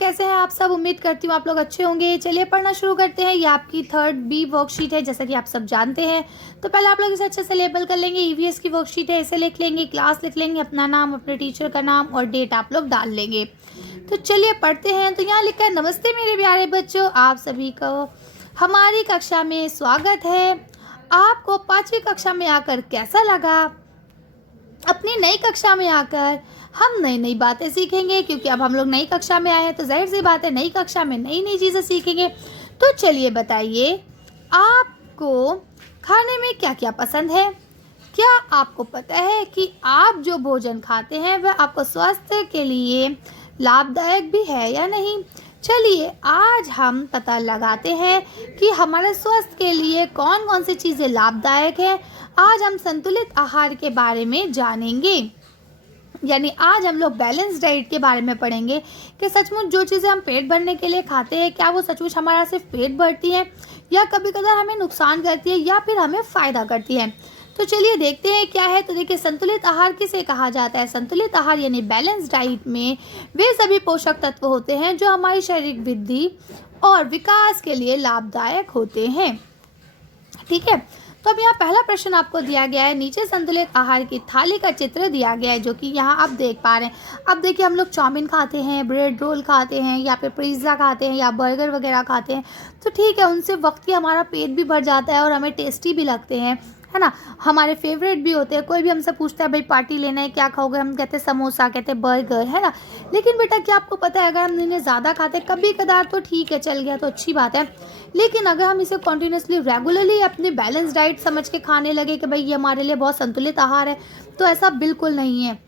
कैसे हैं आप सब? उम्मीद करती हूँ आप लोग अच्छे होंगे। चलिए पढ़ना शुरू करते हैं। ये आपकी 3rd बी वर्कशीट है, जैसा कि आप सब जानते हैं। तो पहले आप लोग इसे अच्छे से लेबल कर लेंगे। ईवीएस की वर्कशीट है, इसे लिख लेंगे, क्लास लिख लेंगे, अपना नाम, अपने टीचर का नाम और डेट आप लोग डाल लेंगे। तो चलिए पढ़ते हैं। तो यहाँ लिखा है, नमस्ते मेरे प्यारे बच्चों, आप सभी को हमारी कक्षा में स्वागत है। आपको 5वीं कक्षा में आकर कैसा लगा? अपनी नई कक्षा में आकर हम नई नई बातें सीखेंगे, क्योंकि अब हम लोग नई कक्षा में आए हैं तो जाहिर सी बात है नई कक्षा में नई नई चीज़ें सीखेंगे। तो चलिए बताइए, आपको खाने में क्या क्या पसंद है? क्या आपको पता है कि आप जो भोजन खाते हैं वह आपको स्वास्थ्य के लिए लाभदायक भी है या नहीं? चलिए आज हम पता लगाते हैं कि हमारे स्वास्थ्य के लिए कौन कौन सी चीज़ें लाभदायक है। आज हम संतुलित आहार के बारे में जानेंगे, यानी आज हम लोग बैलेंस डाइट के बारे में पढ़ेंगे कि सचमुच जो चीज़ें हम पेट भरने के लिए खाते हैं, क्या वो सचमुच हमारा सिर्फ पेट भरती है या कभी कभार हमें नुकसान करती है या फिर हमें फ़ायदा करती है। तो चलिए देखते हैं क्या है। तो देखिए, संतुलित आहार किसे कहा जाता है? संतुलित आहार यानी बैलेंस डाइट में वे सभी पोषक तत्व होते हैं जो हमारी शारीरिक वृद्धि और विकास के लिए लाभदायक होते हैं। ठीक है, तो अब यहाँ पहला प्रश्न आपको दिया गया है। नीचे संतुलित आहार की थाली का चित्र दिया गया है, जो कि यहाँ आप देख पा रहे हैं। अब देखिए, हम लोग चाउमीन खाते हैं, ब्रेड रोल खाते हैं या फिर पिज़्ज़ा खाते हैं या बर्गर वगैरह खाते हैं। तो ठीक है, उनसे वक्त ही हमारा पेट भी भर जाता है और हमें टेस्टी भी लगते हैं, है ना, हमारे फेवरेट भी होते हैं। कोई भी हमसे पूछता है भाई पार्टी लेना है, क्या खाओगे? हम कहते हैं समोसा, कहते हैं बर्गर, है ना। लेकिन बेटा क्या आपको पता है, अगर हम इन्हें ज़्यादा खाते हैं, कभी कदार तो ठीक है, चल गया तो अच्छी बात है। लेकिन अगर हम इसे कॉन्टीन्यूसली रेगुलरली अपनी बैलेंस डाइट समझ के खाने लगे कि भाई ये हमारे लिए बहुत संतुलित आहार है, तो ऐसा बिल्कुल नहीं है।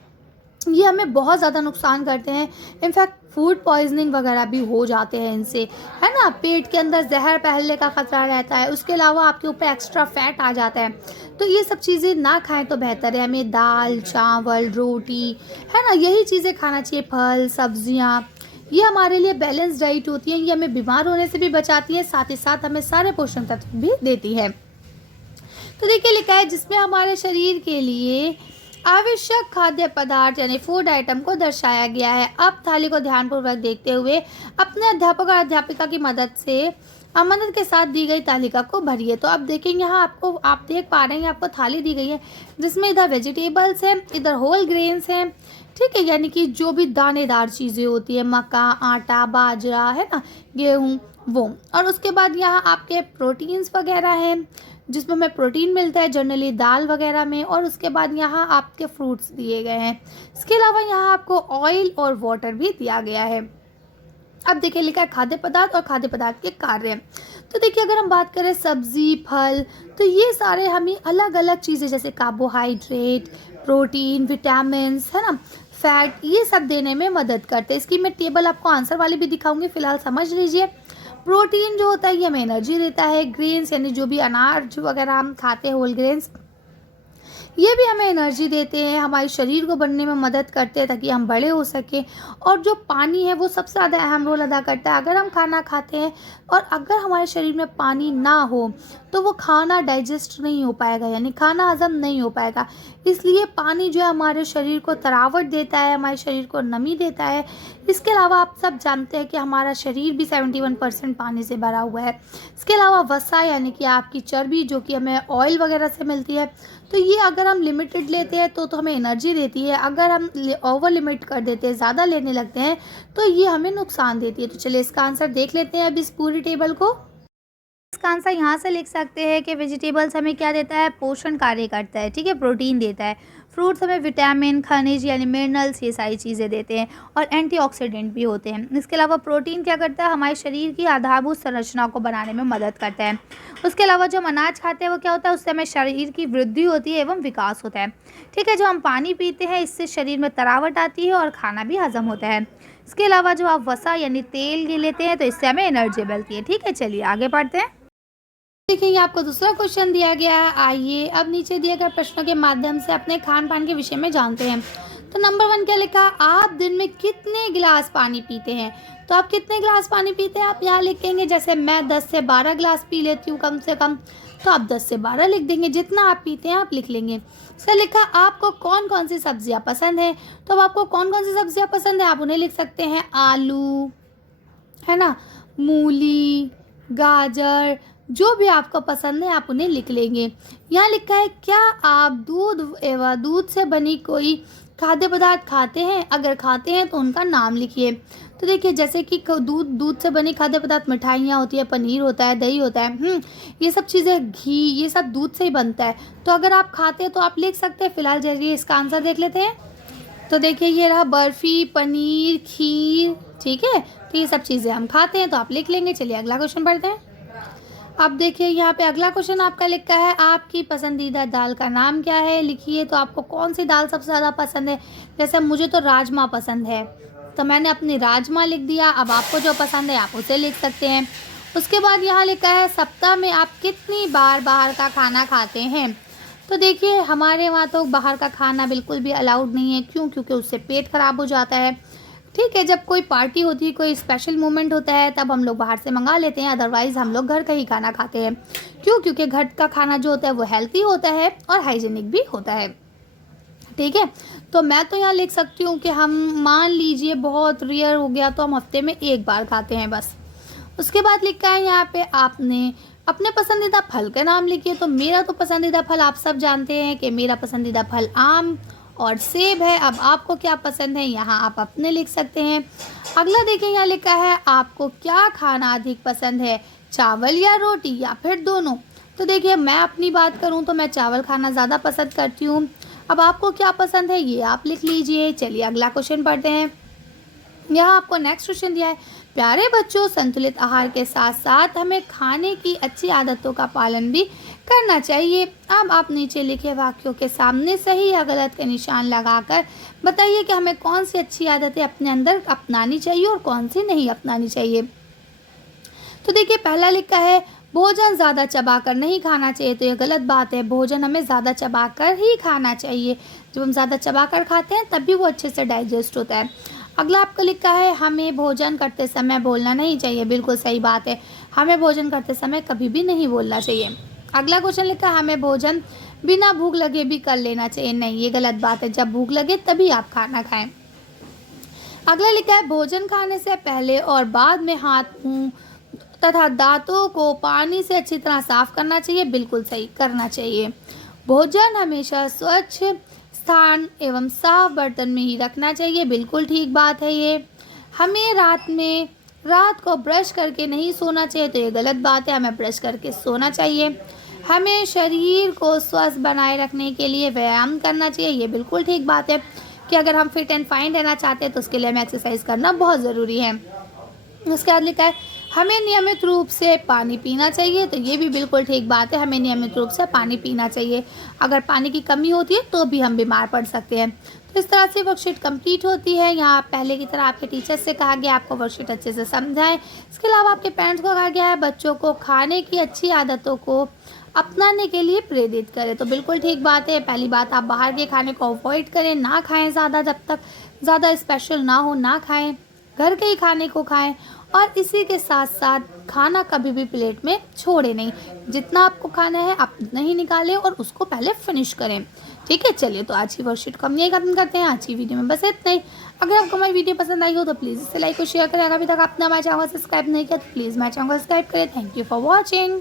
ये हमें बहुत ज़्यादा नुकसान करते हैं। इनफैक्ट फूड पॉइजनिंग वगैरह भी हो जाते हैं इनसे, है ना। पेट के अंदर जहर फैलने का खतरा रहता है। उसके अलावा आपके ऊपर एक्स्ट्रा फैट आ जाता है। तो ये सब चीज़ें ना खाएं तो बेहतर है। हमें दाल, चावल, रोटी, है ना, यही चीज़ें खाना चाहिए। फल, सब्जियाँ, ये हमारे लिए बैलेंस डाइट होती हैं। ये हमें बीमार होने से भी बचाती है, साथ ही साथ हमें सारे पोषण तत्व भी देती है। तो देखिए लिखा है, जिसमें हमारे शरीर के लिए आवश्यक खाद्य पदार्थ यानी फूड आइटम को दर्शाया गया है। अब थाली को ध्यानपूर्वक देखते हुए अपने अध्यापक और अध्यापिका की मदद के साथ दी गई तालिका को भरिए। तो अब देखेंगे, यहाँ आप देख पा रहे हैं, आपको थाली दी गई है जिसमें इधर वेजिटेबल्स हैं, इधर होल ग्रेन्स हैं। ठीक है, यानी कि जो भी दानेदार चीज़ें होती है, मक्का, आटा, बाजरा, है ना, गेहूँ, वो। और उसके बाद यहाँ आपके प्रोटीन्स वगैरह हैं, जिसमें हमें प्रोटीन मिलता है जनरली दाल वगैरह में। और उसके बाद यहाँ आपके फ्रूट्स दिए गए हैं। इसके अलावा यहाँ आपको ऑयल और वाटर भी दिया गया है। अब देखिए लिखा है खाद्य पदार्थ और खाद्य पदार्थ के कार्य। तो देखिए, अगर हम बात करें सब्जी, फल, तो ये सारे हमें अलग अलग चीज़ें जैसे कार्बोहाइड्रेट, प्रोटीन, विटामिन्स, है ना, फैट, ये सब देने में मदद करते हैं। इसकी मैं टेबल आपको आंसर वाली भी दिखाऊंगी, फिलहाल समझ लीजिए। प्रोटीन जो होता है ये हमें एनर्जी देता है। ग्रेन्स यानी जो भी अनाज वगैरह हम खाते हैं, होल ग्रेन्स, ये भी हमें एनर्जी देते हैं, हमारे शरीर को बनने में मदद करते हैं ताकि हम बड़े हो सकें। और जो पानी है वो सबसे ज़्यादा अहम रोल अदा करता है। अगर हम खाना खाते हैं और अगर हमारे शरीर में पानी ना हो तो वो खाना डाइजेस्ट नहीं हो पाएगा, यानी खाना हजम नहीं हो पाएगा। इसलिए पानी जो है हमारे शरीर को तरावट देता है, हमारे शरीर को नमी देता है। इसके अलावा आप सब जानते हैं कि हमारा शरीर भी 71% पानी से भरा हुआ है। इसके अलावा वसा यानी कि आपकी चर्बी, जो कि हमें ऑयल वगैरह से मिलती है, तो ये अगर हम लिमिटेड लेते हैं तो हमें एनर्जी देती है। अगर हम ओवर लिमिट कर देते हैं, ज़्यादा लेने लगते हैं, तो ये हमें नुकसान देती है। तो चलिए इसका आंसर देख लेते हैं अब इस पूरी टेबल को। इसका आंसर यहाँ से लिख सकते हैं कि वेजिटेबल्स हमें क्या देता है? पोषण कार्य करता है। ठीक है, प्रोटीन देता है। फ्रूट्स हमें विटामिन, खनिज यानी मिनरल्स, ये सारी चीज़ें देते हैं और एंटीऑक्सीडेंट भी होते हैं। इसके अलावा प्रोटीन क्या करता है? हमारे शरीर की आधारभूत संरचना को बनाने में मदद करता है। उसके अलावा जो हम अनाज खाते हैं वो क्या होता है? उससे हमें शरीर की वृद्धि होती है एवं विकास होता है। ठीक है, जो हम पानी पीते हैं इससे शरीर में तरावट आती है और खाना भी हजम होता है। इसके अलावा जो आप वसा यानी तेल ये लेते हैं तो इससे हमें एनर्जी मिलती है। ठीक है, चलिए आगे बढ़ते हैं। देखिए, ये आपको दूसरा क्वेश्चन दिया गया है। आइए अब नीचे दिए गए प्रश्नों के माध्यम से अपने खान पान के विषय में जानते हैं। तो नंबर 1 क्या लिखा? आप दिन में कितने गिलास पानी पीते हैं? तो आप कितने गिलास पानी पीते हैं आप यहाँ लिखेंगे। जैसे मैं 10 से 12 गिलास पी लेती हूँ कम से कम, तो आप 10 से 12 लिख देंगे। जितना आप पीते हैं आप लिख लेंगे। सर लिखा आपको कौन कौन सी सब्जियाँ पसंद है? तो अब आपको कौन कौन सी सब्जियाँ पसंद है आप उन्हें लिख सकते हैं। आलू, है ना। मूली, गाजर, जो भी आपको पसंद है आप उन्हें लिख लेंगे। यहाँ लिखा है, क्या आप दूध एवं दूध से बनी कोई खाद्य पदार्थ खाते हैं? अगर खाते हैं तो उनका नाम लिखिए। तो देखिए, जैसे कि दूध से बनी खाद्य पदार्थ मिठाइयाँ होती है, पनीर होता है, दही होता है, ये सब चीज़ें, घी, ये सब दूध से ही बनता है। तो अगर आप खाते हैं तो आप लिख सकते हैं। फिलहाल चलिए इसका आंसर देख लेते हैं। तो देखिए, ये रहा बर्फ़ी, पनीर, खीर, ठीक है। तो ये सब चीज़ें हम खाते हैं तो आप लिख लेंगे। चलिए अगला क्वेश्चन पढ़ते हैं। अब देखिए, यहाँ पे अगला क्वेश्चन आपका लिखा है, आपकी पसंदीदा दाल का नाम क्या है? लिखिए। तो आपको कौन सी दाल सबसे ज़्यादा पसंद है? जैसे मुझे तो राजमा पसंद है, तो मैंने अपनी राजमा लिख दिया। अब आपको जो पसंद है आप उसे लिख सकते हैं। उसके बाद यहाँ लिखा है, सप्ताह में आप कितनी बार बाहर का खाना खाते हैं? तो देखिए, हमारे वहाँ तो बाहर का खाना बिल्कुल भी अलाउड नहीं है। क्यों? क्योंकि उससे पेट खराब हो जाता है। ठीक है, जब कोई पार्टी होती है, कोई स्पेशल मोमेंट होता है, तब हम लोग बाहर से मंगा लेते हैं, अदरवाइज़ हम लोग घर का ही खाना खाते हैं। क्यों? क्योंकि घर का खाना जो होता है वो हेल्थी होता है और हाइजीनिक भी होता है। ठीक है, तो मैं तो यहाँ लिख सकती हूँ कि हम, मान लीजिए बहुत रेयर हो गया तो हम हफ्ते में एक बार खाते हैं बस। उसके बाद लिखा है यहाँ पे, आपने अपने पसंदीदा फल का नाम लिखिए। तो मेरा तो पसंदीदा फल आप सब जानते हैं कि मेरा पसंदीदा फल आम और सेब है। अब आपको क्या पसंद है, यहाँ आप अपने लिख सकते हैं। अगला देखिए, यहाँ लिखा है, आपको क्या खाना अधिक पसंद है? चावल या रोटी या फिर दोनों? तो देखिए, मैं अपनी बात करूँ तो मैं चावल खाना ज़्यादा पसंद करती हूँ। अब आपको क्या पसंद है ये आप लिख लीजिए। चलिए अगला क्वेश्चन पढ़ते हैं। यहाँ आपको नेक्स्ट क्वेश्चन दिया है, प्यारे बच्चों, संतुलित आहार के साथ साथ हमें खाने की अच्छी आदतों का पालन भी करना चाहिए। अब आप नीचे लिखे वाक्यों के सामने सही या गलत के निशान लगाकर बताइए कि हमें कौन सी अच्छी आदतें अपने अंदर अपनानी चाहिए और कौन सी नहीं अपनानी चाहिए। तो देखिए, पहला लिखा है, भोजन ज़्यादा चबाकर नहीं खाना चाहिए। तो ये गलत बात है, भोजन हमें ज़्यादा चबाकर ही खाना चाहिए। जब हम ज़्यादा चबाकर खाते हैं तभी वो अच्छे से डाइजेस्ट होता है। अगला आपको लिखा है, हमें भोजन करते समय बोलना नहीं चाहिए। बिल्कुल सही बात है, हमें भोजन करते समय कभी भी नहीं बोलना चाहिए। अगला क्वेश्चन लिखा है, हमें भोजन बिना भूख लगे भी कर लेना चाहिए। नहीं, ये गलत बात है, जब भूख लगे तभी आप खाना खाएं। अगला लिखा है, भोजन खाने से पहले और बाद में हाथ, मुंह तथा दांतों को पानी से अच्छी तरह साफ करना चाहिए। बिल्कुल सही, करना चाहिए। भोजन हमेशा स्वच्छ स्थान एवं साफ बर्तन में ही रखना चाहिए। बिल्कुल ठीक बात है ये। हमें रात को ब्रश करके नहीं सोना चाहिए। तो ये गलत बात है, हमें ब्रश करके सोना चाहिए। हमें शरीर को स्वस्थ बनाए रखने के लिए व्यायाम करना चाहिए। ये बिल्कुल ठीक बात है कि अगर हम फिट एंड फाइन रहना चाहते हैं तो उसके लिए हमें एक्सरसाइज करना बहुत ज़रूरी है। उसके बाद लिखा है, हमें नियमित रूप से पानी पीना चाहिए। तो ये भी बिल्कुल ठीक बात है, हमें नियमित रूप से पानी पीना चाहिए। अगर पानी की कमी होती है तो भी हम बीमार पड़ सकते हैं। तो इस तरह से वर्कशीट कंप्लीट होती है। यहाँ पहले की तरह आपके टीचर्स से कहा गया आपको वर्कशीट अच्छे से समझाएं। इसके अलावा आपके पेरेंट्स को कहा गया है बच्चों को खाने की अच्छी आदतों को अपनाने के लिए प्रेरित करें। तो बिल्कुल ठीक बात है। पहली बात, आप बाहर के खाने को अवॉइड करें, ना खाएँ ज़्यादा, जब तक ज़्यादा स्पेशल ना हो ना खाएँ, घर के ही खाने को खाएं। और इसी के साथ साथ खाना कभी भी प्लेट में छोड़े नहीं। जितना आपको खाना है आप उतना ही निकालें और उसको पहले फिनिश करें। ठीक है, चलिए तो आज की वर्कशीट को हम यही खत्म करते हैं। आज की वीडियो में बस इतना ही। अगर आपको हमारी वीडियो पसंद आई हो तो प्लीज़ इसे लाइक और शेयर करें। अगर अभी तक आपने हमारे चैनल को सब्सक्राइब नहीं किया तो प्लीज़ हमारे चैनल को सब्सक्राइब करें। Thank you for watching.